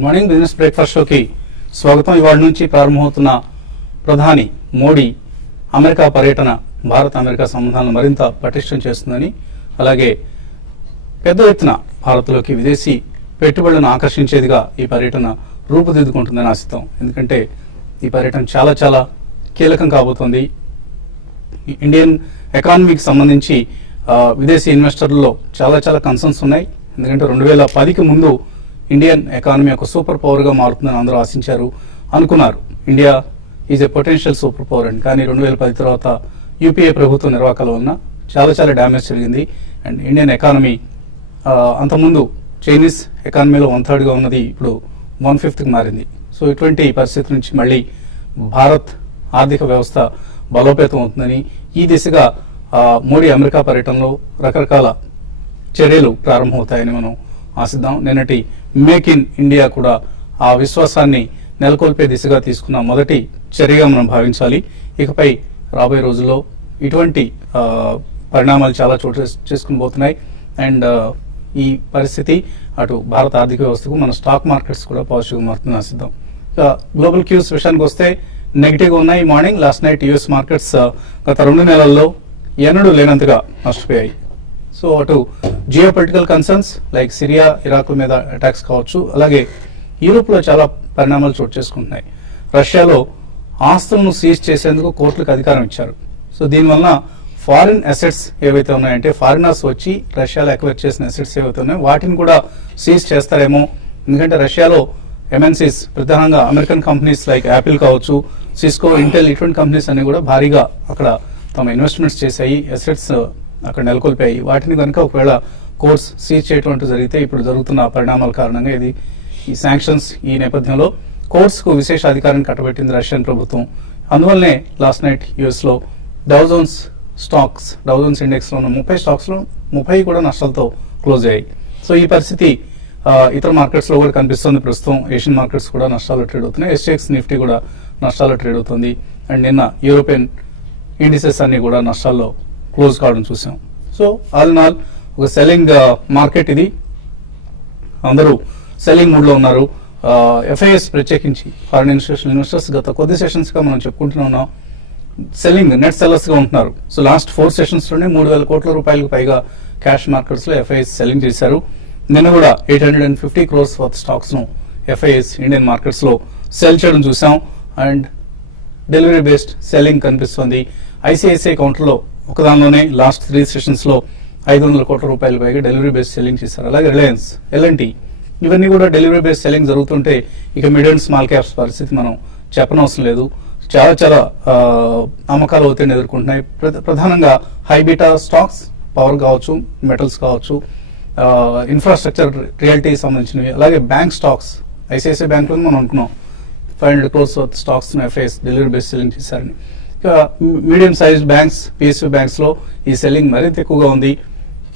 Good morning business breakfast షోకి స్వాగతం. ఇవాళ నుంచి ప్రారంభమవుతున్న ప్రధాని మోడీ అమెరికా పర్యటన భారత్ అమెరికా సంబంధాలను మరింత పటిష్టం చేస్తుందని, అలాగే పెద్ద ఎత్తున భారత్లోకి విదేశీ పెట్టుబడులను ఆకర్షించేదిగా ఈ పర్యటన రూపుదిద్దుకుంటుందని ఆశిద్దాం. ఎందుకంటే ఈ పర్యటన చాలా చాలా కీలకం కాబోతోంది. ఇండియన్ ఎకానమీకి సంబంధించి విదేశీ ఇన్వెస్టర్లలో చాలా చాలా కన్సర్న్స్ ఉన్నాయి. ఎందుకంటే 2010కి ముందు ఇండియన్ ఎకానమీ ఒక సూపర్ పవర్గా మారుతుందని అందరూ ఆశించారు, అనుకున్నారు. India is a potential super power అని. కానీ 2010 తర్వాత యూపీఏ ప్రభుత్వ నిర్వాహకాల వలన చాలా చాలా డ్యామేజ్ జరిగింది. అండ్ ఇండియన్ ఎకానమీ అంతకుముందు చైనీస్ ఎకానమీలో 1/3గా ఉన్నది ఇప్పుడు 1/5కి మారింది. సో ఇటువంటి పరిస్థితి నుంచి మళ్ళీ భారత్ ఆర్థిక వ్యవస్థ బలోపేతం అవుతుందని, ఈ దిశగా మోడీ అమెరికా పర్యటనలో రకరకాల చర్యలు ప్రారంభమవుతాయని మనం ఆశిద్దాం. నిన్నటి మేక్ ఇన్ ఇండియా కూడా ఆ విశ్వాసాన్ని నెలకొల్పే దిశగా తీసుకున్న మొదటి చర్యగా మనం భావించాలి. ఇకపై రాబోయే రోజుల్లో ఇటువంటి పరిణామాలు చాలా చోటు చేసుకుని పోతున్నాయి. అండ్ ఈ పరిస్థితి అటు భారత ఆర్థిక వ్యవస్థకు, మన స్టాక్ మార్కెట్స్ కూడా పాజిటివ్గా మారుతుందని ఆశిద్దాం. ఇక గ్లోబల్ క్యూస్ విషయానికి వస్తే నెగిటివ్గా ఉన్నాయి. Morning last night US markets గత 2 నెలల్లో ఎన్నడూ లేనంతగా నష్టపోయాయి. సో అటు geo political concerns like Syria, Iraq మీద అటాక్స్ కావచ్చు, అలాగే యూరోప్లో చాలా పరిణామాలు చోటు చేసుకుంటున్నాయి. రష్యాలో ఆస్తులను సీజ్ చేసేందుకు కోర్టులకు అధికారం ఇచ్చారు. సో దీనివల్ల ఫారిన్ అసెట్స్ ఏవైతే ఉన్నాయంటే, ఫారినర్స్ వచ్చి రష్యాలో ఎక్వైర్ చేసిన అసెట్స్ ఏవైతే ఉన్నాయో వాటిని కూడా సీజ్ చేస్తారేమో. ఎందుకంటే రష్యాలో ఎంఎన్సీస్, ప్రధానంగా అమెరికన్ కంపెనీస్ లైక్ యాపిల్ కావచ్చు, సిస్కో, ఇంటెల్, ఇటువంటి కంపెనీస్ అన్ని కూడా భారీగా అక్కడ తమ ఇన్వెస్ట్మెంట్స్ చేశాయి, అసెట్స్ అక్కడ నెలకొల్పాయి. వాటిని కనుక ఒకవేళ కోర్ట్స్ సీజ్ చేయటం జరిగితే, ఇప్పుడు జరుగుతున్న పరిణామాల కారణంగా ఈ శాంక్షన్స్ ఈ నేపథ్యంలో కోర్ట్స్కు విశేష అధికారాన్ని కట్టబెట్టింది రష్యన్ ప్రభుత్వం. అందువల్లనే లాస్ట్ నైట్ యుఎస్లో డౌజోన్స్ ఇండెక్స్లో ఉన్న 30 స్టాక్స్లో 30 కూడా నష్టాలతో క్లోజ్ అయ్యాయి. సో ఈ పరిస్థితి ఇతర మార్కెట్స్లో కూడా కనిపిస్తుంది. ప్రస్తుతం ఏషియన్ మార్కెట్స్ కూడా నష్టాలు ట్రేడ్ అవుతున్నాయి. ఎస్టెక్స్ నిఫ్టీ కూడా నష్టాలు ట్రేడ్ అవుతుంది. అండ్ నిన్న యూరోపియన్ ఇండిసెస్ అన్ని కూడా నష్టాల్లో క్లోజ్ కావడం చూసాం. సో ఆల్ ఇన్ ఆల్ ఒక సెల్లింగ్ మార్కెట్ ఇది. అందరూ సెల్లింగ్ మూడ్లో ఉన్నారు. ఎఫ్ఐఎస్ ప్రత్యేకించి ఫారిన్ ఇన్స్టిట్యూషనల్ ఇన్వెస్టర్స్ గత కొద్ది సెషన్స్గా మనం చెప్పుకుంటూనే ఉన్నాం, సెల్లింగ్ నెట్ సెల్లర్స్గా ఉంటున్నారు. సో లాస్ట్ 4 సెషన్స్లోనే 3,000 కోట్ల రూపాయలకు పైగా క్యాష్ మార్కెట్స్లో ఎఫ్ఐఎస్ సెల్లింగ్ చేశారు. నిన్న కూడా 850 crores వర్త్ స్టాక్స్ను ఎఫ్ఐఎస్ ఇండియన్ మార్కెట్స్లో సెల్ చేయడం చూసాం. అండ్ డెలివరీ బేస్డ్ సెల్లింగ్ కనిపిస్తుంది. ఐసిఐసిఐ కౌంటర్లో ఒకదానిలోనే లాస్ట్ 3 సెషన్స్లో 500 కోట్ల రూపాయల పైగా డెలివరీ బేస్డ్ సెల్లింగ్ చేశారు. అలాగే రిలయన్స్, ఎల్ఎన్టీ, ఇవన్నీ కూడా డెలివరీ బేస్డ్ సెల్లింగ్ జరుగుతుంటే ఇక మిడ్ అండ్ స్మాల్ క్యాప్స్ పరిస్థితి మనం చెప్పనవసరం లేదు. చాలా చాలా అమ్మకాల ఒత్తిడిని ఎదుర్కొంటున్నాయి. ప్రధానంగా హై బీటా స్టాక్స్, పవర్ కావచ్చు, మెటల్స్ కావచ్చు, ఇన్ఫ్రాస్ట్రక్చర్, రియాలిటీ సంబంధించినవి, అలాగే బ్యాంక్ స్టాక్స్. ఐసిఐసిఐ బ్యాంకులో మనం అనుకున్నాం 500 crores worth stocks FIIs delivery based selling చేశారని. ఇక మీడియం సైజ్ బ్యాంక్స్, పిఎస్యూ బ్యాంక్స్లో ఈ సెల్లింగ్ మరింత ఎక్కువగా ఉంది.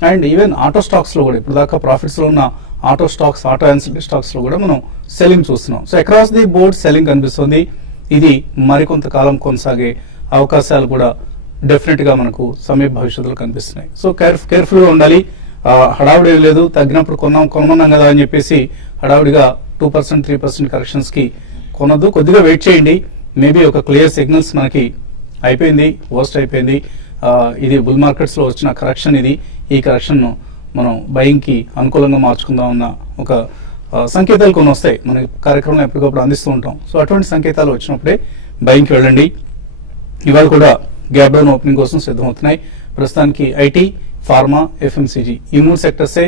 అండ్ ఈవెన్ ఆటో స్టాక్స్లో కూడా ఇప్పుడు దాకా ప్రాఫిట్స్లో ఉన్న ఆటో స్టాక్స్, ఆటో యాన్సిలరీ స్టాక్స్లో కూడా మనం సెల్లింగ్ చూస్తున్నాం. So across the board selling కనిపిస్తుంది. ఇది మరికొంతకాలం కొనసాగే అవకాశాలు కూడా డెఫినెట్గా మనకు సమీప భవిష్యత్తులో కనిపిస్తున్నాయి. సో కేర్ఫుల్గా ఉండాలి. హడావుడి ఏం లేదు, తగ్గినప్పుడు కొనమన్నాం కదా అని చెప్పేసి హడావుడిగా 2%, 3% కరెక్షన్స్కి కొనొద్దు. కొద్దిగా వెయిట్ చేయండి. మేబీ ఒక క్లియర్ సిగ్నల్స్ మనకి అయిపోయింది, వర్స్ట్ అయిపోయింది, ఇది బుల్ మార్కెట్స్లో వచ్చిన కరెక్షన్, ఈ కరెక్షన్ను మనం బయింగ్కి అనుకూలంగా మార్చుకుందాం అన్న ఒక సంకేతాలు కొన్ని వస్తాయి. మన కార్యక్రమంలో ఎప్పటికప్పుడు అందిస్తూ ఉంటాం. సో అటువంటి సంకేతాలు వచ్చినప్పుడే బయింగ్కి వెళ్ళండి. ఇవాళ కూడా గ్యాప్ డౌన్ ఓపెనింగ్ కోసం సిద్ధమవుతున్నాయి. ప్రస్తుతానికి ఐటీ, ఫార్మా, ఎఫ్ఎంసీజీ ఈ 3 సెక్టర్సే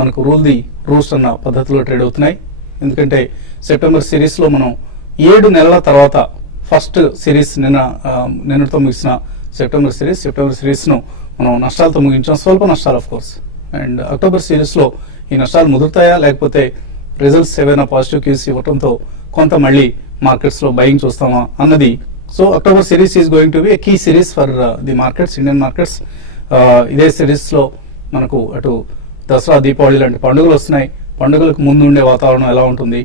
మనకు రూల్ ది రూస్ట్ అన్న పద్ధతిలో ట్రేడ్ అవుతున్నాయి. ఎందుకంటే సెప్టెంబర్ సిరీస్లో మనం 7 నెలల తర్వాత ఫస్ట్ సిరీస్ నిన్నటితో ముగిసిన సెప్టెంబర్ సిరీస్ను మనం నష్టాలతో ముగించాం. స్వల్ప నష్టాలు ఆఫ్ కోర్స్. అండ్ అక్టోబర్ సిరీస్లో ఈ నష్టాలు ముదురుతాయా, లేకపోతే రిజల్ట్స్ ఏవైనా పాజిటివ్ క్యూస్ ఇవ్వడంతో కొంత మళ్ళీ మార్కెట్స్లో బయింగ్ చూస్తామా అన్నది. So October series is going to be a key series for the markets, Indian markets. ఇదే సిరీస్లో మనకు అటు దసరా, దీపావళి లాంటి పండుగలు వస్తున్నాయి. పండుగలకు ముందు ఉండే వాతావరణం ఎలా ఉంటుంది,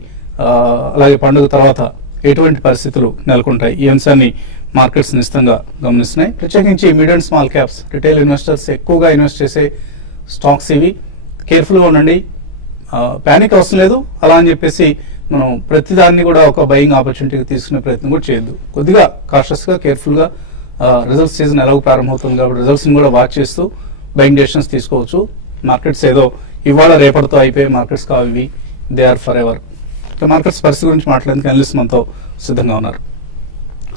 అలాగే పండుగ తర్వాత ఎటువంటి పరిస్థితులు నెలకొంటాయి, ఈ అంశాన్ని మార్కెట్స్ నిశ్చితంగా గమనిస్తున్నాయి. ప్రత్యేకించి mid and small caps, retail investors ఎక్కువగా ఇన్వెస్ట్ చేసే స్టాక్స్ ఇవి. కేర్ఫుల్గా ఉండండి. ప్యానిక్ అవసరం లేదు. అలా అని చెప్పేసి మనం ప్రతిదాన్ని కూడా ఒక బయింగ్ ఆపర్చునిటీకి తీసుకునే ప్రయత్నం కూడా చేయొద్దు. కొద్దిగా కాషియస్గా కేర్ఫుల్గా రిజల్ట్స్ సీజన్ ఎలాగో ప్రారంభమవుతుంది కాబట్టి రిజల్ట్స్ని కూడా వాచ్ చేస్తూ బయింగ్ డెసిషన్స్ తీసుకోవచ్చు. మార్కెట్స్ ఏదో ఇవాళ రేపటితో అయిపోయే మార్కెట్స్ కావు ఇవి, they are forever. Markets పరిస్థితి గురించి మాట్లాడేందుకు అనలిస్ట్ మనతో సిద్ధంగా ఉన్నారు.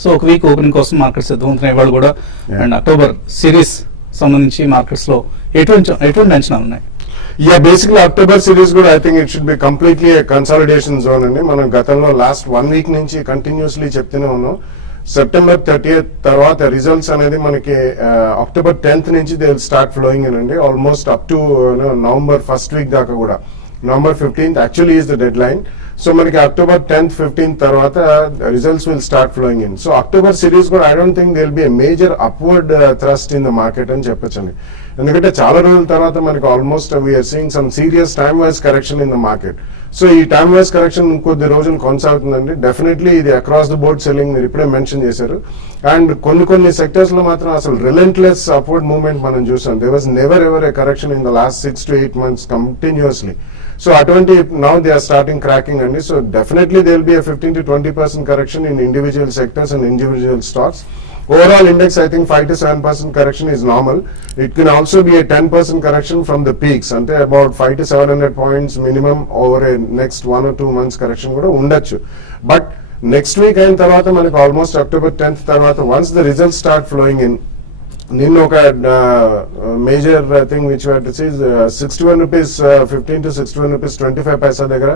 సో ఒక వీక్ ఓపెనింగ్ కోసం మార్కెట్స్ సిద్ధమవుతున్నాయి ఇవాళ కూడా. అండ్ అక్టోబర్ సిరీస్ సంబంధించి మార్కెట్స్ లో ఎటువంటి అంచనాలు ఉన్నాయి? బేసిక్లీ అక్టోబర్ సిరీస్ కూడా I think it should be completely consolidation zone అండి. మనం గతంలో లాస్ట్ 1 వీక్ నుంచి కంటిన్యూస్లీ చెప్తూనే ఉన్నాం. సెప్టెంబర్ 30th తర్వాత రిజల్ట్స్ అనేది మనకి అక్టోబర్ 10th నుంచి దే విల్ స్టార్ట్ ఫ్లోయింగ్ అండి. Almost up to November 1st week దాకా కూడా. November 15th actually is the deadline. So మనకి అక్టోబర్ 10th 15th తర్వాత results will start flowing in. So October series కూడా I don't think there will be a major upward thrust in the market అని చెప్పొచ్చండి. ఎందుకంటే చాలా రోజుల తర్వాత మనకి almost we're seeing some serious time wise correction in the market. So ఈ time wise correction ఇంకొద్ది రోజులు కొనసాగుతుందండి. డెఫినెట్లీ ఇది అక్రాస్ ద బోర్డ్ సెల్లింగ్ మీరు ఇప్పుడే మెన్షన్ చేశారు. అండ్ కొన్ని సెక్టర్స్ లో మాత్రం అసలు రిలెంట్లెస్ అప్వర్డ్ మూవ్మెంట్ మనం చూసాం. There was never ever a correction in the last 6 to 8 months continuously. So అటువంటి now they are starting cracking అండి. So definitely there will be 15 to 20% correction in individual sectors and individual stocks. Overall index, I think 5 to 7% correction is normal. It can also be a 10% correction from the peaks. Ante about 500 to 700 points minimum over a next 1 or 2 months correction kuda undachu. But next week ayin tarvata manaku almost October 10th tarvata once the results start flowing in, ninna oka major thing which we have to see is 61 rupees 15 to 61 rupees 25 paisa దగ్గర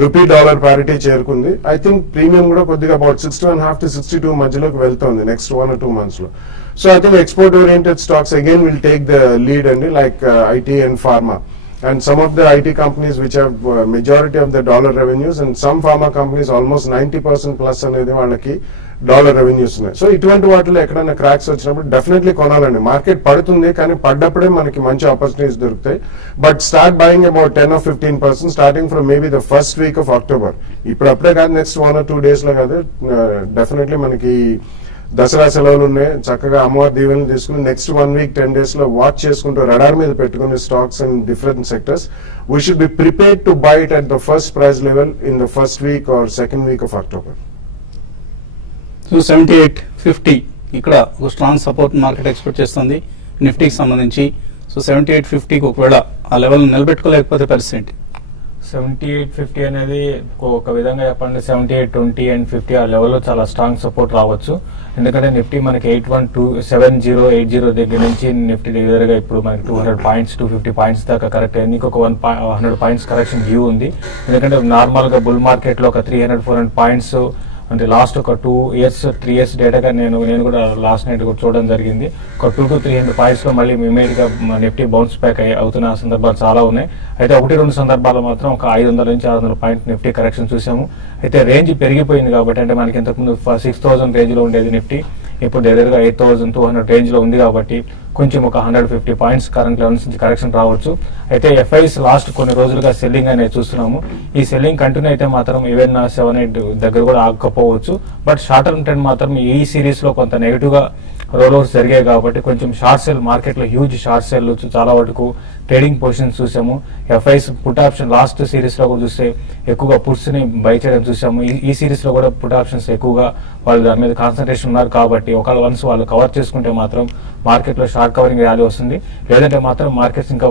rupee dollar parity చేరుకుంది. I think premium కూడా కొద్దిగా about 61.5 to 62 మధ్యలోకి వెళ్తుంది next 1 or 2 months లో. So I think export oriented stocks again will take the lead అండి, like IT and pharma and some of the IT companies which have majority of the dollar revenues, and some pharma companies almost 90% plus అనేది వాళ్ళకి dollar revenues ఉన్నాయి. So ఇటువంటి వాటిలో ఎక్కడైనా cracks వచ్చినప్పుడు definitely కొనాలండి. Market పడుతుంది కానీ పడ్డప్పుడే మనకి మంచి ఆపర్చునిటీస్ దొరుకుతాయి. But start buying about 10 or 15% starting from maybe the first week off October. ఇప్పుడు అప్పుడే కాదు, నెక్స్ట్ 1 or 2 days లో కాదు. డెఫినెట్లీ మనకి దసరా సెలవులు ఉన్నాయి, చక్కగా అమ్మవారి దీవెనలు తీసుకుని నెక్స్ట్ 1 week 10 days లో వాచ్ చేసుకుంటూ రడార్ మీద పెట్టుకునే stocks and different sectors we should be prepared to buy it at the first price level in the first week or second week off October. So 78.50 ఇక్కడ ఒక strong support market expect చేస్తుంది నిఫ్టీకి సంబంధించి. So 78.50కి ఒకవేళ ఆ level నిలబెట్టుకోలేకపోతే పరిస్థితి 78.50 అనేది ఒక విధంగా చెప్పండి 78.20 and 50 ఆ లెవెల్లో చాలా స్ట్రాంగ్ సపోర్ట్ రావచ్చు. ఎందుకంటే నిఫ్టీ మనకి 81,270,80 దగ్గర నుంచి నిఫ్టీ దగ్గరగా ఇప్పుడు మనకి 200 points 250 points దాకా కరెక్ట్ అయింది. ఇంకొక 100 points కరెక్షన్ వ్యూ ఉంది. ఎందుకంటే నార్మల్గా బుల్ మార్కెట్లో ఒక 300-400 points అంటే లాస్ట్ ఒక 2 years 3 years డేటాగా నేను కూడా లాస్ట్ నైట్ కూడా చూడడం జరిగింది. ఒక 200 to 300 points లో మళ్ళీ ఇమీడియట్ గా నిఫ్టీ బౌన్స్ బ్యాక్ అవుతున్న సందర్భాలు చాలా ఉన్నాయి. అయితే 1-2 సందర్భాల్లో మాత్రం ఒక 500 నుంచి 600 పాయింట్ నిఫ్టీ కరెక్షన్ చూసాము. అయితే రేంజ్ పెరిగిపోయింది కాబట్టి, అంటే మనకి ఇంతకుముందు 6,000 రేంజ్ లో ఉండేది నిఫ్టీ, ఇప్పుడు దగ్గరగా 8,200 రేంజ్ లో ఉంది కాబట్టి కొంచెం ఒక 150 పాయింట్స్ కరెంట్ లెవెల్స్ నుంచి కరెక్షన్ రావచ్చు. అయితే ఎఫ్ఐస్ లాస్ట్ కొన్ని రోజులుగా సెల్లింగ్ అనేది చూస్తున్నాము. ఈ సెల్లింగ్ కంటిన్యూ అయితే మాత్రం ఈవెన్ 7-8 దగ్గర కూడా ఆగకపోవచ్చు. బట్ షార్ట్ టర్మ్ ట్రెండ్ మాత్రం ఈ సిరీస్ లో కొంత నెగిటివ్ గా రోల్ ఓవర్స్ జరిగాయి కాబట్టి కొంచెం షార్ట్ సెల్ మార్కెట్ లో హ్యూజ్ షార్ట్ సెల్ చాలా వరకు ట్రేడింగ్ పొజిషన్స్ చూసాము. ఎఫ్ఐస్ పుట్ ఆప్షన్ లాస్ట్ సిరీస్ లో కూడా చూస్తే ఎక్కువగా పుట్స్ ని బై చేయడం చూసాము. ఈ సిరీస్ లో కూడా పుట్ ఆప్షన్స్ ఎక్కువగా వాళ్ళు దాని మీద కాన్సన్ట్రేషన్ ఉన్నారు కాబట్టి ఒకవేళ వన్స్ వాళ్ళు కవర్ చేసుకుంటే మాత్రం మార్కెట్ లో షార్ట్ కవరింగ్ ర్యాలీ వస్తుంది. లేదంటే మాత్రం మార్కెట్స్ ఇంకా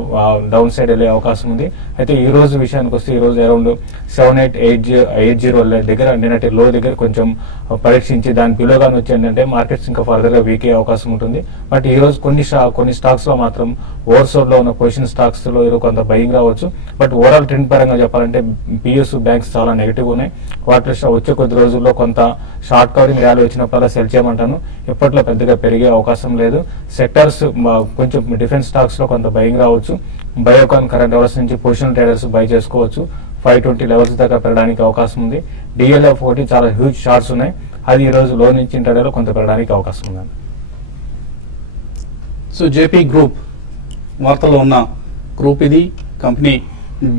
డౌన్ సైడ్ వెళ్ళే అవకాశం ఉంది. అయితే ఈ రోజు విషయానికి వస్తే ఈ రోజు అరౌండ్ 78,80 దగ్గర నిన్నటి లో దగ్గర కొంచెం పరీక్షించి దాని బిలోగానే వచ్చి ఏంటంటే మార్కెట్స్ ఇంకా ఫర్దర్ గా వీక్ అయ్యే అవకాశం ఉంటుంది. బట్ ఈ రోజు కొన్ని స్టాక్స్ లో మాత్రం ఓవర్సోల్డ్ లో ఉన్న పొజిషన్ స్టాక్స్ లో ఏదో కొంత బయింగ్ రావచ్చు. బట్ ఓవరాల్ ట్రెండ్ పరంగా చెప్పాలంటే పిఎస్యు బ్యాంక్స్ చాలా నెగిటివ్ ఉన్నాయి. వాటిలో వచ్చే కొద్ది రోజుల్లో కొంత షార్ట్ కవరింగ్ ర్యాలీ వచ్చినప్పుడు సెల్ చేయమంటాను. ఇప్పట్లో పెద్దగా పెరిగే అవకాశం లేదు. సెక్టర్స్ కొంచెం డిఫెన్స్ స్టాక్స్ లో కొంత బయింగ్ రావచ్చు. బయోకాన్ కరెంట్ అవర్స్ నుంచి పొజిషన్ ట్రేడర్స్ బై చేసుకోవచ్చు. 520 లెవెల్స్ దాకా పెరగడానికి అవకాశం ఉంది. డిఎల్ఎఫ్ ఒకటి చాలా హ్యూజ్ షార్ట్స్ ఉన్నాయి, అది ఈ రోజు లో నుంచి ఇంటర్డేలో కొంత పెరగడానికి అవకాశం ఉంది. సో జేపీ గ్రూప్ వార్తలో ఉన్న గ్రూప్ ఇది. కంపెనీ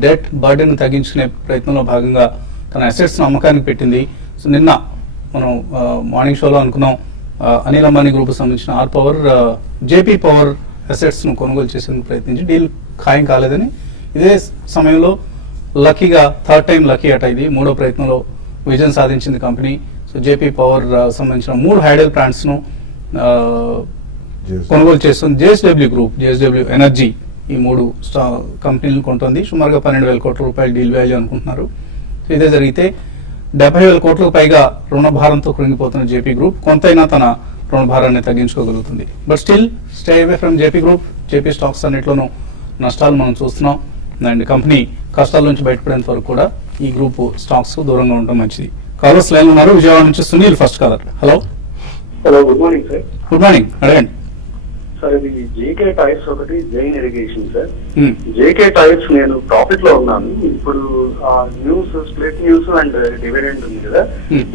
డెట్ బర్డెన్ తగ్గించుకునే ప్రయత్నంలో భాగంగా తన అసెట్స్ అమ్మకానికి పెట్టింది. సో నిన్న మనం మార్నింగ్ షోలో అనుకున్నాం అనిల్ అంబానీ గ్రూప్ సంబంధించిన R power JP power assets ను కొనుగోలు చేసేందుకు ప్రయత్నించి డీల్ ఖాయం కాలేదని. ఇదే సమయంలో లక్కీగా థర్డ్ టైం లక్కీ అట ఇది మూడో ప్రయత్నంలో విజయం సాధించింది కంపెనీ. సో జేపీ పవర్ సంబంధించిన 3 హైడల్ ప్లాంట్స్ ను కొనుగోలు చేస్తుంది. జేఎస్డబ్ల్యూ గ్రూప్, జేఎస్డబ్ల్యూ ఎనర్జీ ఈ 3 కంపెనీలను కొంటుంది. సుమారుగా 12,000 కోట్ల రూపాయల డీల్ వాల్యూ అనుకుంటున్నారు. సో ఇదే జరిగితే 70,000 కోట్లకు పైగా రుణ భారంతో కృంగిపోతున్న జేపీ గ్రూప్ కొంతైనా తన రుణ భారాన్ని తగ్గించుకోగలుగుతుంది. But still stay away from JP group. JP stocks అన్నిట్లోనూ నష్టాలు మనం చూస్తున్నాం. అండ్ కంపెనీ కష్టాల నుంచి బయటపడేంత వరకు కూడా ఈ గ్రూప్ స్టాక్స్ దూరంగా ఉండడం మంచిది. కాలర్స్ లైన్ ఉన్నారు. విజయవాడ నుంచి Sunil first caller. Hello. Hello, good morning sir. Good morning, అడగండి. సార్ ఇది జేకే టైర్స్ ఒకటి, Jain Irrigation sir. JK Tyres నేను ప్రాఫిట్ లో ఉన్నాను. ఇప్పుడు ఆ news, split news and dividend ఉంది కదా,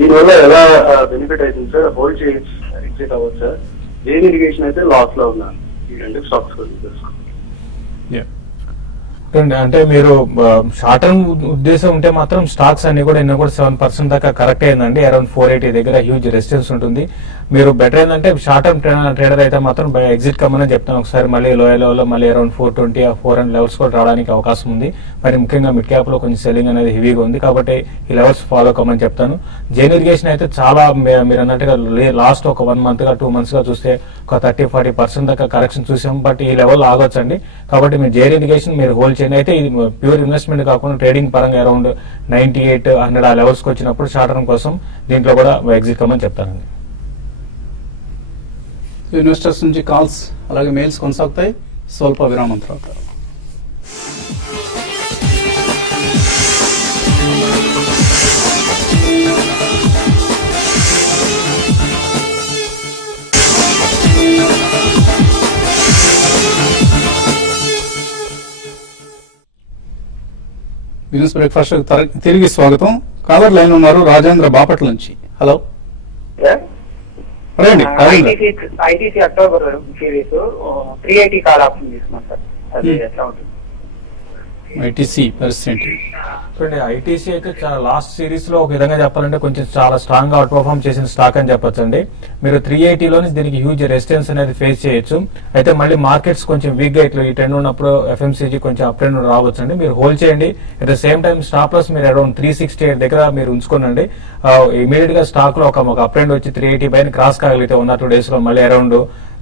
దీనివల్ల ఎలా బెనిఫిట్ అవుతుంది సార్? హోల్డ్ చేయొచ్చు, ఎగ్జిట్ అవ్వచ్చు సార్. జైన్ ఇరిగేషన్ అయితే లాస్ లో ఉన్నాను. ఈ 2 స్టాక్స్ తెలుసుకోండి. అంటే మీరు షార్ట్ టర్మ్ ఉద్దేశం ఉంటే మాత్రం స్టాక్స్ అన్ని కూడా 7% దాకా కరెక్ట్ అయిందండి. అరౌండ్ 480 దగ్గర హ్యూజ్ రెసిస్టెన్స్ ఉంటుంది. మీరు బెటర్ ఏంటంటే షార్ట్ టర్మ్ ట్రేడర్ అయితే మాత్రం ఎగ్జిట్ కమ్మని చెప్తాను. ఒకసారి మళ్ళీ లోయర్ లెవెల్ లో మళ్ళీ అరౌండ్ 420 400 లెవెల్స్ కూడా రావడానికి అవకాశం ఉంది. మరి ముఖ్యంగా మిడ్ క్యాప్ లో కొంచెం సెల్లింగ్ అనేది హెవీగా ఉంది కాబట్టి ఈ లెవెల్స్ ఫాలో కమ్మని చెప్తాను. జైన్ ఇరిగేషన్ అయితే చాలా మీరు అన్నట్టుగా లాస్ట్ ఒక 1 మంత్ గా 2 మంత్స్ గా చూస్తే ఒక 30-40% దాకా కరెక్షన్ చూసాం. బట్ ఈ లెవెల్ ఆగొచ్చండి. కాబట్టి మీరు జైన్ ఇరిగేషన్ మీరు హోల్డ్ చేయండి. అయితే ఇది ప్యూర్ ఇన్వెస్ట్మెంట్ కాకుండా ట్రేడింగ్ పరంగా అరౌండ్ 98-100 ఆ లెవెల్స్ కి వచ్చినప్పుడు షార్ట్ టర్మ్ కోసం దీంట్లో కూడా ఎగ్జిట్ కమ్మని చెప్తానండి. ఇన్వెస్టర్స్ నుంచి కాల్స్ అలాగే మెయిల్స్ కొనసాగుతాయి స్వల్ప విరామం తర్వాత. బిజినెస్ బ్రేక్ఫాస్ట్ తిరిగి స్వాగతం. కాలర్ లైన్ ఉన్నారు రాజేంద్ర బాపట్ల నుంచి. హలో. రండి. ITC October series 380 call option తీసుకున్నాం సార్. అది ఎట్లా ఉంటుంది? ఐటీసీ పరిస్థితి చూడండి, ఐటీసీ అయితే లాస్ట్ సిరీస్ లో ఒక విధంగా చెప్పాలంటే కొంచెం చాలా స్ట్రాంగ్ గా అవుట్ పర్ఫార్మ్ చేసిన స్టాక్ అని చెప్పొచ్చండి. మీరు 380లోని దీనికి హ్యూజ్ రెసిస్టెన్స్ అనేది ఫేస్ చేయొచ్చు. అయితే మళ్ళీ మార్కెట్స్ కొంచెం వీక్ గా ఇట్లా ఈ ట్రెండ్ ఉన్నప్పుడు ఎఫ్ఎంసీజీ కొంచెం అప్ ట్రెండ్ రావచ్చు అండి. మీరు హోల్డ్ చేయండి. At the same time stop loss మీరు అరౌండ్ 368 దగ్గర మీరు ఉంచుకోనండి. ఇమీడియట్ గా స్టాక్ లో ఒక అప్ ట్రెండ్ వచ్చి 380 పైన క్రాస్ కాగలిగితే 1-2 డేస్ లో మళ్ళీ అరౌండ్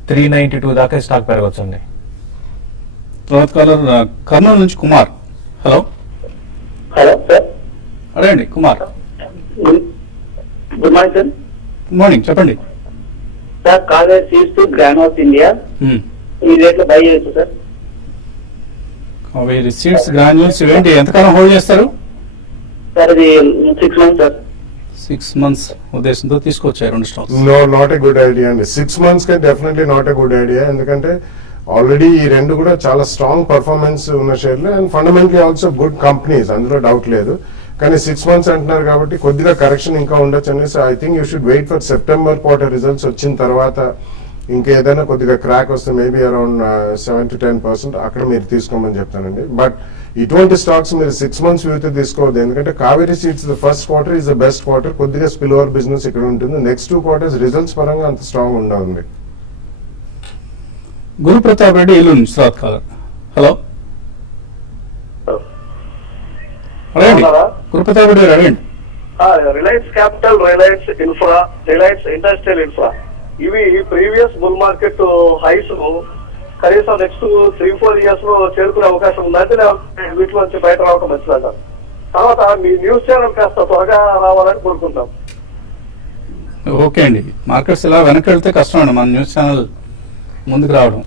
392 దాకా స్టాక్ పెరగచ్చు అండి. తర్వాత కాలర్ కర్నూలు నుంచి కుమార్. హలో. Hello sir. అడగండి Kumar. Good morning sir. Good morning, చెప్పండి. Sir Kaveri seeds granules India ఈ రేట్ లో బై చేయొచ్చు సార్? కావేరీ సీడ్స్ గ్రాన్యూల్స్ ఇవేంటి, ఎంతకాలం హోల్డ్ చేస్తారు? సార్ ఇది 6 మంత్స్ సార్. 6 months ఉద్దేశంతో తీసుకొచ్చారు 2 stocks. No, not a good idea అండి. 6 months కే definitely not a good idea. ఎందుకంటే ఆల్రెడీ ఈ 2 కూడా చాలా స్ట్రాంగ్ పర్ఫార్మెన్స్ ఉన్న షేర్లు and fundamentally also good companies, అందులో డౌట్ లేదు. కానీ 6 months అంటున్నారు కాబట్టి కొద్దిగా కరెక్షన్ ఇంకా ఉండొచ్చు అనేసి I think you should wait for September quarter results వచ్చిన తర్వాత ఇంకేదైనా కొద్దిగా క్రాక్ వస్తే మేబీ అరౌండ్ 7-10% అక్కడ మీరు తీసుకోమని చెప్తానండి. బట్ ఇటువంటి స్టాక్స్ మీరు 6 months వ్యూతో తీసుకోవద్దు. ఎందుకంటే Kaveri seeds first quarter is the best quarter. కొద్దిగా స్పిల్ ఓవర్ బిజినెస్ ఇక్కడ ఉంటుంది. నెక్స్ట్ 2 quarters రిజల్ట్స్ పరంగా అంత స్ట్రాంగ్ ఉండవుంది. గురు ప్రతాప్ రెడ్డి ఇల్లు నుంచి తర్వాత కాలర్. హలో. అడగండి గురు ప్రతాప్ రెడ్డి, అడగండి. Reliance capital, Reliance infra, Reliance industrial infra ఇవి ప్రీవియస్ బుల్ మార్కెట్ హైస్ కనీసం నెక్స్ట్ 3-4 years లో చేరుకునే అవకాశం ఉందంటే వీటిలో నుంచి బయట రావడం మంచిదంట. తర్వాత మీ న్యూస్ ఛానల్ కాస్త త్వరగా రావాలని కోరుకుంటాం. ఓకే అండి. మార్కెట్స్ ఇలా వెనక్కి వెళ్తే కష్టం అండి మన న్యూస్ ఛానల్ ముందుకు రావడం.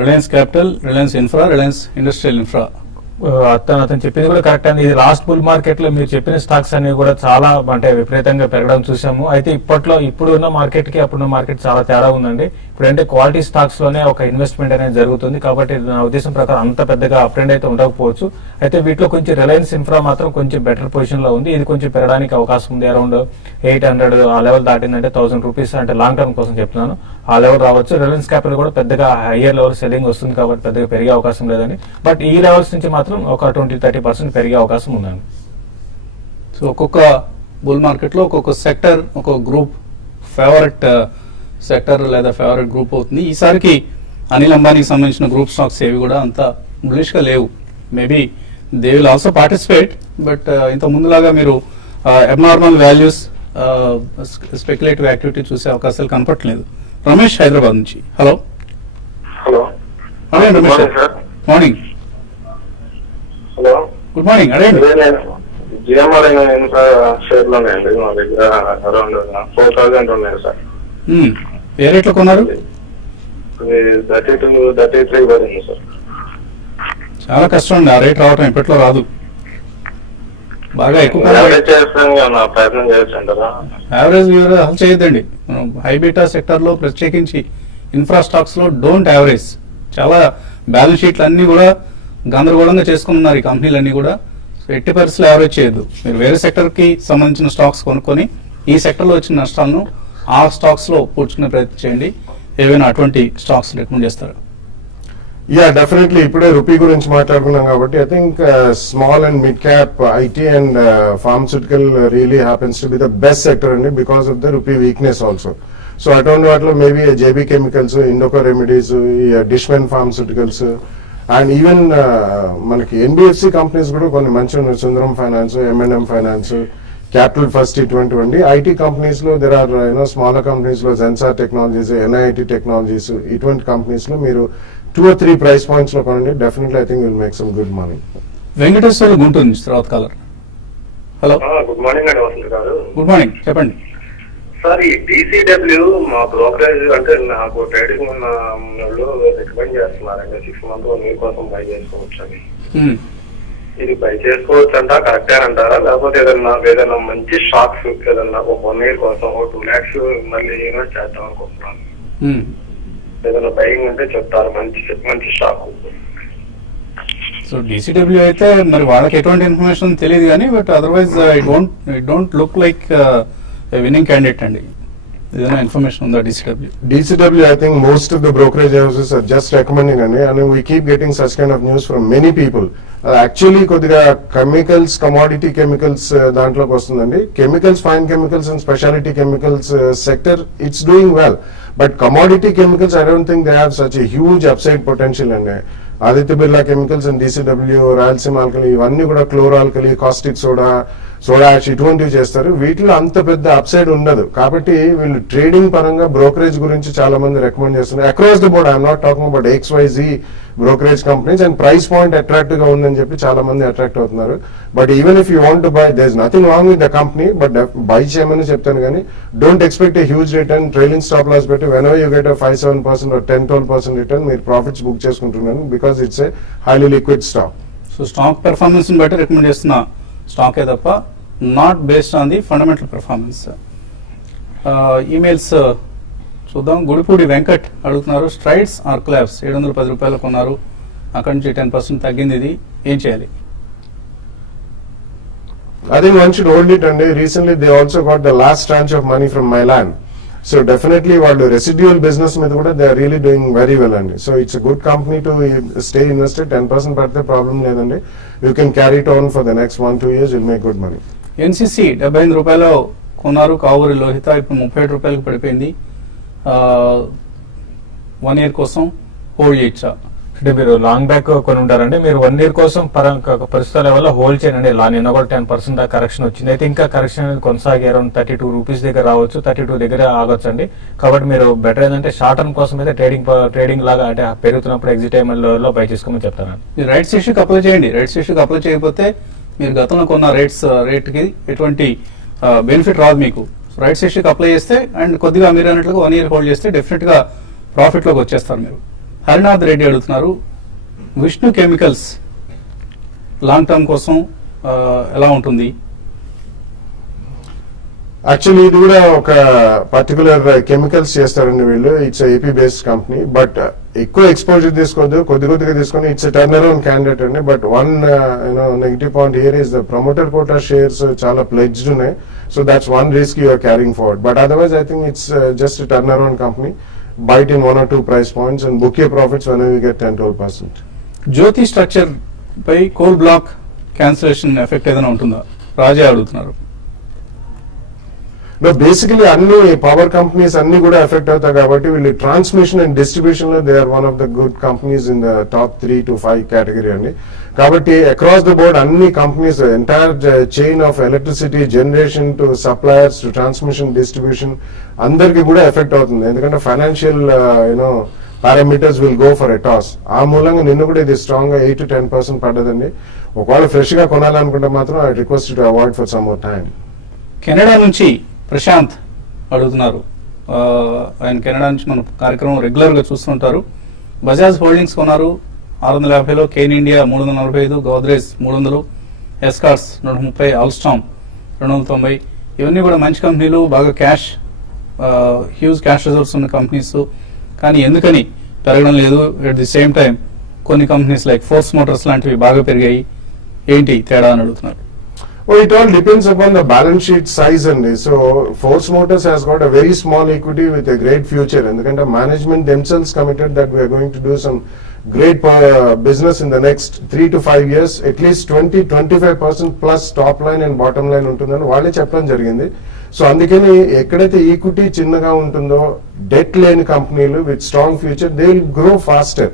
Reliance capital, Reliance infra, Reliance industrial infra అతను చెప్పింది కూడా కరెక్ట్ అండి. ఇది లాస్ట్ బుల్ మార్కెట్ లో మీరు చెప్పిన స్టాక్స్ అన్ని కూడా చాలా అంటే విపరీతంగా పెరగడం చూసాము. అయితే ఇప్పుడు ఉన్న మార్కెట్ కి అప్పుడున్న మార్కెట్ చాలా తేడా ఉందండి. ఇప్పుడంటే క్వాలిటీ స్టాక్స్ లోనే ఒక ఇన్వెస్ట్మెంట్ అనేది జరుగుతుంది కాబట్టి నా ఉద్దేశం ప్రకారం అంత పెద్దగా అప్ ట్రెండ్ అయితే ఉండకపోవచ్చు. అయితే వీటిలో కొంచెం రిలయన్స్ ఇన్ఫ్రా మాత్రం కొంచెం బెటర్ పొజిషన్ లో ఉంది. ఇది కొంచెం పెరగడానికి అవకాశం ఉంది. అరౌండ్ 800 ఆ లెవెల్ దాటిందంటే 1000 రూపీస్ అంటే లాంగ్ టర్మ్ కోసం చెప్తున్నాను, ఆ లెవెల్ రావచ్చు. రిలయన్స్ క్యాపిటల్ కూడా పెద్దగా హయ్యర్ లెవెల్ సెల్లింగ్ వస్తుంది కాబట్టి పెద్దగా పెరిగే అవకాశం లేదండి. బట్ ఈ లెవెల్స్ నుంచి మాత్రం ఒక 20-30% పెరిగే అవకాశం ఉందండి. సో ఒక్కొక్క బుల్ మార్కెట్ లో ఒక్కొక్క సెక్టర్, ఒక్కొక్క గ్రూప్ ఫేవరెట్ సెక్టర్ లేదా ఫేవరెట్ గ్రూప్ అవుతుంది. ఈసారికి అనిల్ అంబానీకి సంబంధించిన గ్రూప్ స్టాక్స్ ఏవి కూడా అంత బులిష్ గా లేవు. Maybe they will also participate, but ఇంత ముందులాగా మీరు అబ్నార్మల్ వాల్యూస్ స్పెక్యులేటివ్ యాక్టివిటీ చూసే అవకాశాలు కనపట్లేదు. రమేష్ హైదరాబాద్ నుంచి. హలో హలో అడగండి Ramesh morning sir. Morning. Hello good morning. అడగండి. జిఎంఆర్ షేర్లు ఉన్నాయండి మా దగ్గర, అరౌండ్ 4,000 ఉన్నాయి సార్. ఏ రేట్లో కొన్నారు? 32-33 పడింది సార్. చాలా కష్టం అండి ఆ రేట్ రావటం, ఇప్పట్లో రాదు. బాగా ఎక్కువ యావరేజ్ చేస్తాను ప్రయత్నం చేయొచ్చు అంటారా? యావరేజ్ అసలు చేయొద్దండి. మనం హైబీటా సెక్టర్ లో ప్రత్యేకించి ఇన్ఫ్రా స్టాక్స్ లో డోంట్ యావరేజ్. చాలా బ్యాలెన్స్ షీట్లు అన్ని కూడా గందరగోళంగా చేసుకున్నారు ఈ కంపెనీలన్నీ కూడా. సో ఎట్టి పరిస్థితులు యావరేజ్ చేయొద్దు. మీరు వేరే సెక్టర్ కి సంబంధించిన స్టాక్స్ కొనుక్కొని ఈ సెక్టర్ లో వచ్చిన నష్టాలను ఆ స్టాక్స్ లో పూడ్చుకునే ప్రయత్నం చేయండి. ఏవైనా అటువంటి స్టాక్స్ రికమెండ్ చేస్తారు? Yeah, definitely. ఇప్పుడే రూపీ గురించి మాట్లాడుకున్నాం కాబట్టి I think small and mid cap IT and pharmaceutical really happens to be the best sector అండి, because of the rupee weakness also. So అటువంటి వాటిలో maybe JB chemicals, Indoco remedies, Dishman pharmaceuticals and even మనకి NBFC companies కూడా కొన్ని మంచి ఉన్నాయి. Sundaram finance, M&M finance, capital first, ఇటువంటివండి. IT companies లో దెర్ ఆర్ స్మాలర్ కంపెనీస్ లో జెన్సార్ టెక్నాలజీస్, ఎన్ఐఐటి టెక్నాలజీస్, ఇటువంటి కంపెనీస్ లో మీరు 2 or 3 ప్రైస్ పాయింట్స్ లో కొనండి. Definitely I think will make some good money. Venkateswara Guntur నుంచి తర్వాత కాలర్. హలో గుడ్ మార్నింగ్ అండి వసంత్ గారు. గుడ్ మార్నింగ్, చెప్పండి. సార్ ఈ DCW మా బ్రోకరేజ్ అంటే నాకు ట్రేడింగ్ ఉన్న వాళ్ళు రికమెండ్ చేస్తున్నారండి 6 months 1 year కోసం బై చేసుకోవచ్చు అని. ఇది బై చేసుకోవచ్చు అంట, కరెక్టే అంటారా? లేకపోతే ఏదైనా మంచి స్టాక్స్ ఏదన్నా ఒక 1 year కోసం 2 lakhs మళ్ళీ ఇన్వెస్ట్ చేద్దాం అనుకుంటున్నాను. ఏదైనా బయింగ్ అంటే చెప్తారు మంచి స్టాక్. సో DCW అయితే మరి వాళ్ళకి ఎటువంటి ఇన్ఫర్మేషన్ తెలియదు కానీ, but otherwise it don't look like winning candidate అండి. ఏదైనా ఇన్ఫర్మేషన్ ఉందా DCW? DCW, I think most of the brokerage houses are just recommending and we keep getting such kind of news from many people. Actually కొద్దిగా chemicals, commodity chemicals దాంట్లోకి వస్తుందండి. Chemicals, fine chemicals and speciality chemicals sector it's doing well, but commodity chemicals I don't think they have such a huge upside potential అండి. Aditya Birla chemicals and DCW, Rayalaseema alkali ఇవన్నీ కూడా chloro alkali, caustic soda, soda ash ఇటువంటివి చేస్తారు. వీటిలో అంత పెద్ద upside ఉండదు. కాబట్టి వీళ్ళు ట్రేడింగ్ పరంగా బ్రోకరేజ్ గురించి చాలా మంది రికమెండ్ చేస్తున్నారు. Across the board, I'm not talking about XYZ brokerage companies, and price point attractive గా ఉందని చెప్పి చాలా మంది అట్రాక్ట్ అవుతున్నారు. But even if you want to buy, there is nothing wrong with the company, but buy చేయమని చెప్తాను కానీ don't expect a huge return. Trailing stop loss పెట్టి whenever you get 5-7% or 10-12% return మీరు ప్రాఫిట్స్ బుక్ చేసుకుంటున్నాను, because it's a highly liquid stock. So stock performance బట్టి recommend చేస్తున్న స్టాకే తప్ప not based on the fundamental performance. Emails చూద్దాం. గుడిపూడి వెంకట్ అడుగుతున్నారు, strides are క్లాబ్స్ 710 రూపాయలు కొన్నారు, అక్కడి నుంచి 10% తగ్గింది, ఇది ఏం చేయాలి? I think one should hold it, and recently they also got the last tranche of money from Mylan. So definitely వాళ్ళు residual business మీద కూడా they are really doing very well అండి. So it's a good company to stay invested. 10% పడితే problem లేదండి. You can carry it on for the next 1-2 years, you'll make good money. NCC 75 రూపాయలు కొన్నారు, కావూరి లోహిత ఇప్పుడు 37 రూపాయలకు పడిపోయింది. 1 year కోసం హోల్డ్ చేయొచ్చా? అంటే మీరు లాంగ్ బ్యాక్ కొని ఉంటారండి, మీరు 1 year కోసం పరిస్థితుల వల్ల హోల్డ్ చేయండి. నిన్న కూడా 10% దాకా కరెక్షన్ వచ్చింది. అయితే ఇంకా కరెక్షన్ అనేది కొనసాగి అరౌండ్ 32 రూపీస్ దగ్గర రావచ్చు, 32 దగ్గర ఆగొచ్చు అండి. కాబట్టి మీరు బెటర్ ఏంటంటే షార్ట్ టర్మ్ కోసం అయితే ట్రేడింగ్ లాగా అంటే పెరుగుతున్నప్పుడు ఎగ్జిట్ లో బై చేసుకోమని చెప్తాను. మీరు రైట్స్ ఇష్యూకి అప్లై చేయండి. రైట్స్ ఇష్యూకి అప్లై చేయకపోతే మీరు గతంలో కొన్న రేట్కి ఎటువంటి బెనిఫిట్ రాదు మీకు. రైట్స్ ఇష్యూకి అప్లై చేస్తే అండ్ కొద్దిగా మీరు అన్నట్లుగా 1 year హోల్డ్ చేస్తే డెఫినెట్ గా ప్రాఫిట్ లోకి వచ్చేస్తారు మీరు. హరినాథ్ రెడ్డి అడుగుతున్నారు, విష్ణు కెమికల్స్ లాంగ్ టర్మ్ కోసం ఎలా ఉంటుంది? యాక్చువల్లీ ఇది కూడా ఒక పర్టికులర్ కెమికల్స్ చేస్తారండి వీళ్ళు. It's AP based company, but ఎక్కువ ఎక్స్పోజర్ తీసుకోవద్దు, కొద్దిగా తీసుకొని ఇట్స్ టర్న్ అరౌండ్ క్యాండిడేట్ అండి. But one negative point here is the promoter quota shares చాలా ప్లెడ్జ్డ్ ఉన్నాయి. So that's one risk you are carrying forward. But otherwise I think it's just turn around company. Buy it in 1 or 2 price points and book your profits whenever you get 10-12%. Jyoti structure పై coal block cancellation effect ఏదైనా ఉంటుందా? రాజా అడుగుతున్నారు. Basically అన్ని power companies అన్ని కూడా effect అవుతాయి కాబట్టి వీళ్ళు ట్రాన్స్మిషన్ అండ్ డిస్ట్రిబ్యూషన్ లో they are one of the good companies in the top 3 to 5 category అండి. కాబట్టి అక్రాస్ ద బోర్డ్ అన్ని companies entire chain of electricity generation to suppliers to transmission distribution అందరికి కూడా ఎఫెక్ట్ అవుతుంది. ఎందుకంటే financial parameters will go for a toss. ఆ మూలంగా నిన్న కూడా ఇది స్ట్రాంగ్ గా 8 to 10% పడ్డదండి. ఒకవేళ ఫ్రెష్ గా కొనాలనుకుంటే మాత్రం I request to avoid for some more time. Canada నుంచి ప్రశాంత్ అడుగుతున్నారు. ఆయన కెనడా నుంచి మన కార్యక్రమం రెగ్యులర్ గా చూస్తుంటారు. బజాజ్ హోల్డింగ్స్ కొన్నారు 650లో, Cairn India 345, Godrej 300, Escorts 130, Alstom 290. ఇవన్నీ కూడా మంచి కంపెనీలు, బాగా క్యాష్ హ్యూజ్ క్యాష్ రిజర్వ్స్ ఉన్న కంపెనీస్. కానీ ఎందుకని పెరగడం లేదు? ఎట్ ది సేమ్ టైం కొన్ని కంపెనీస్ లైక్ ఫోర్స్ మోటార్స్ లాంటివి బాగా పెరిగాయి. ఏంటి తేడా అని అడుగుతున్నారు. Oh, it all depends upon the balance sheet size and so Force Motors has got a very small equity with a great future, and the management themselves committed that we are going to do some great business in the next 3 to 5 years, at least 20-25% plus top line and bottom line untundani valle cheppడం జరిగింది. So అందుకని ఎక్కడైతే equity చిన్నగా ఉంటుందో debt లేని కంపెనీలు with strong future they will grow faster.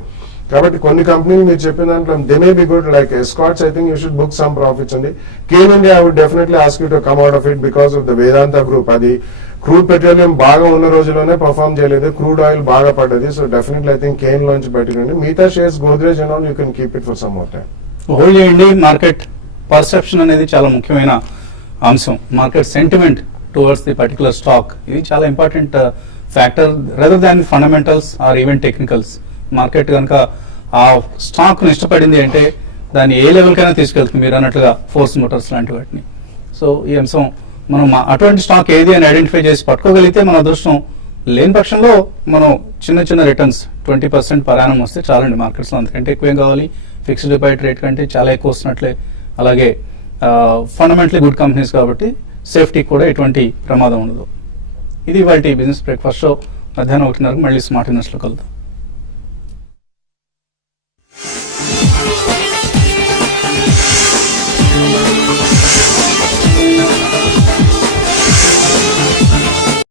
కాబట్టి కొన్ని కంపెనీలు మీరు చెప్పిన దాంట్లో they may be good like Escorts. I think you should book some profits అండి. Cairn India I would definitely ask you to come out of it because of the Vedanta group. అది crude petroleum బాగా ఉన్న రోజుల్లోనే perform చేయలేదు, crude oil బాగా పడ్డది. So definitely I think Cairn లోంచి బయటకండి. మిగతా shares Godrej and all you can keep it for some more time. Hold చేయండి. మార్కెట్ పర్సెప్షన్ అనేది చాలా ముఖ్యమైన అంశం. Market sentiment towards the particular stock, ఇది చాలా important factor rather than fundamentals or even technicals. Market కనుక ఆ స్టాక్ ను ఇష్టపడింది అంటే దాన్ని ఏ లెవెల్ కైనా తీసుకెళ్తుంది, మీరు అన్నట్లుగా ఫోర్స్ మోటార్స్ లాంటి వాటిని. సో ఈ అంశం మనం అటువంటి స్టాక్ ఏది అని ఐడెంటిఫై చేసి పట్టుకోగలిగితే మన అదృష్టం. లేని పక్షంలో మనం చిన్న చిన్న రిటర్న్స్ 20% పర్ యానం వస్తే చాలండి మార్కెట్స్లో. అంతకంటే ఎక్కువేం కావాలి? ఫిక్స్డ్ డిపాజిట్ రేట్ కంటే చాలా ఎక్కువ వస్తున్నట్లే. అలాగే ఫండమెంటలీ గుడ్ కంపెనీస్ కాబట్టి సేఫ్టీ కూడా ఎటువంటి ప్రమాదం ఉండదు. ఇది వాటి బిజినెస్ బ్రేక్ఫాస్ట్ షో. మధ్యాహ్నం 1:30 మళ్ళీ స్మార్ట్ ఇన్వెస్ట్లో కలుద్దాం.